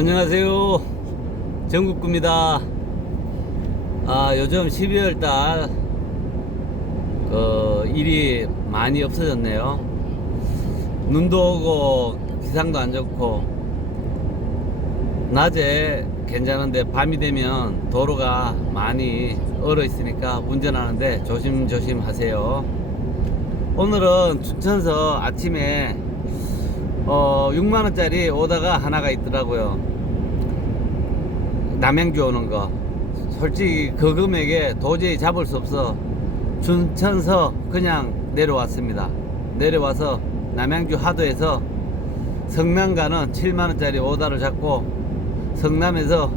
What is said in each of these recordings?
안녕하세요. 정국구입니다. 아, 요즘 12월 달, 그, 일이 많이 없어졌네요. 눈도 오고, 기상도 안 좋고, 낮에 괜찮은데 밤이 되면 도로가 많이 얼어 있으니까 운전하는데 조심조심 하세요. 오늘은 춘천서 아침에 어, 6만원짜리 오다가 하나가 있더라고요. 남양주 오는 거. 솔직히 그 금액에 도저히 잡을 수 없어. 춘천서 그냥 내려왔습니다. 내려와서 남양주 하도에서 성남 가는 7만원짜리 오다를 잡고 성남에서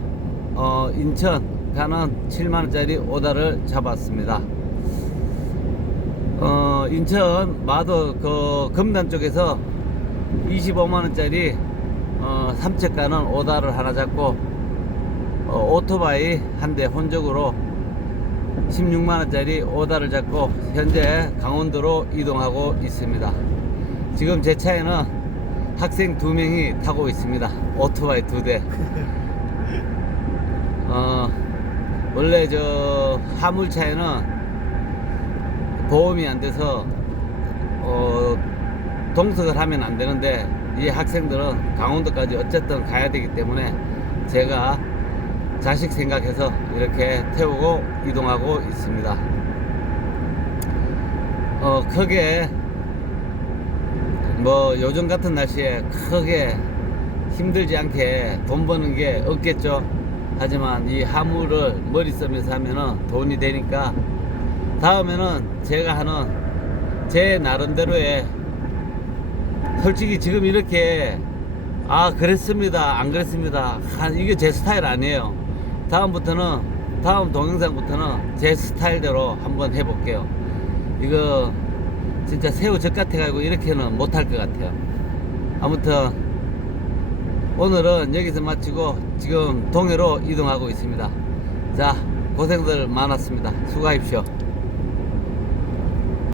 어, 인천 가는 7만원짜리 오다를 잡았습니다. 어, 인천 마도 그 금단 쪽에서 25만원짜리 어, 삼척 가는 오다를 하나 잡고 어, 오토바이 한 대 혼적으로 16만원짜리 오다를 잡고 현재 강원도로 이동하고 있습니다. 지금 제 차에는 학생 두 명이 타고 있습니다. 오토바이 두 대. 어, 원래 저 화물차에는 보험이 안 돼서 어, 동석을 하면 안 되는데 이 학생들은 강원도까지 어쨌든 가야 되기 때문에 제가 자식 생각해서 이렇게 태우고 이동하고 있습니다. 어, 크게 뭐 요즘 같은 날씨에 크게 힘들지 않게 돈 버는 게 없겠죠. 하지만 이 화물을 머리 쓰면서 하면은 돈이 되니까 다음에는 제가 하는 제 나름대로의 솔직히 지금 이렇게 아 그랬습니다. 안 그랬습니다. 아, 이게 제 스타일 아니에요. 다음부터는 다음 동영상부터는 제 스타일대로 한번 해볼게요. 이거 진짜 새우 젓 같아 가지고 이렇게는 못할 것 같아요. 아무튼 오늘은 여기서 마치고 지금 동해로 이동하고 있습니다. 자 고생들 많았습니다. 수고하십시오